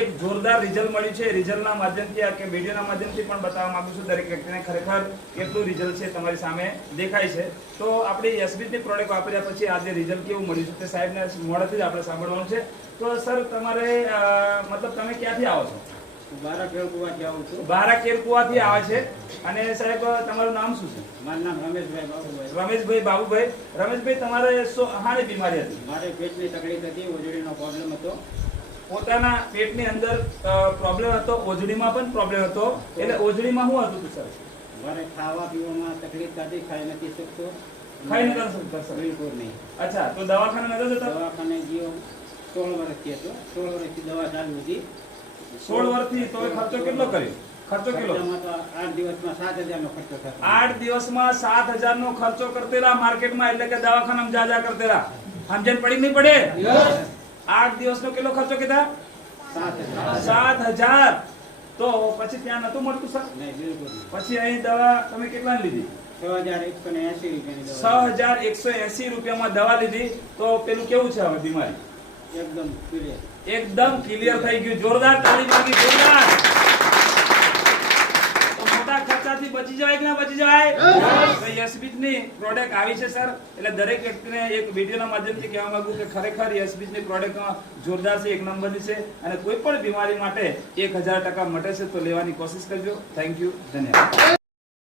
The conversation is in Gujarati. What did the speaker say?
એક જોરદાર રિઝલ્ટ મળ્યું છે। રિઝલ્ટના માધ્યમથી આ કે વિડિયોના માધ્યમથી પણ બતાવવા માંગુ છું દરેક વ્યક્તિને ખરેખર કેટલું રિઝલ્ટ છે તમારી સામે દેખાય છે। તો આપણી એસબીની પ્રોડક્ટ વાપર્યા પછી આજે રિઝલ્ટ કેવું મળ્યું છે તે સાહેબને મોઢેથી જ આપણે સાંભળવાનું છે। તો સર તમારે મતલબ તમે ક્યાંથી આવો છો? બારા કેરકુવાથી આવું છું। બારા કેરકુવાથી આવે છે। અને સાહેબ તમારું નામ શું છે? મારું નામ રમેશભાઈ બાબુભાઈ। રમેશભાઈ બાબુભાઈ। રમેશભાઈ તમારે હાની બીમારી હતી? મારે પેટની તકલીફ હતી, ઓજડીનો પ્રોબ્લેમ હતો। પોતાના પેટની અંદર પ્રોબ્લેમ હતો, ઓજડીમાં પણ પ્રોબ્લેમ હતો। એટલે ઓજડીમાં શું હતું સર? મારે ખાવા પીવામાં તકલીફ થતી, ખાઈ નથી શકતો, ખાઈ નથી શકતા સર? બિલકુલ નહીં। અચ્છા, તો દવાખાને નતો જતા? દવાખાને ગયો 16 વર્ષથી હતો। 16 વર્ષથી દવા ચાલુ હતી। 16 વર્ષથી તો ખર્ચો કેટલો કર્યો? ખર્ચો કેટલો? 8 દિવસમાં 7000 નો ખર્ચો થતો। 8 દિવસમાં 7000 નો ખર્ચો કરતેલા માર્કેટમાં, એટલે કે દવાખાનામાં જા કરતેલા। સમજણ પડી નહીં પડે? 8 દિવસનો કેટલો ખર્ચો કીધા? 7000। તો પછી ત્યાં નતું મળતું સર? નહીં, બિલકુલ નહીં। પછી અહીં દવા તમે કેટલાની લીધી? 6180 રૂપિયાની દવા। 6180 રૂપિયામાં દવા લીધી। તો પેલું કેવું છે હવે બીમારી? એકદમ ક્લિયર, એકદમ ક્લિયર થઈ ગયું। જોરદાર તાળી વાગી, જોરદાર। તો મોટા ખર્ચાથી બચી જાય કે ના બચી જાય? તો યશબીજની પ્રોડક્ટ આવી છે સર। એટલે દરેક વ્યક્તિને એક વિડિયોના માધ્યમથી કહેવા માંગુ કે ખરેખર યશબીજની પ્રોડક્ટ જોરદાર છે, એક નંબરની છે। અને કોઈ પણ બીમારી માટે 1000% મટે છે। તો લેવાની કોશિશ કરજો। થેન્ક યુ, ધન્યવાદ।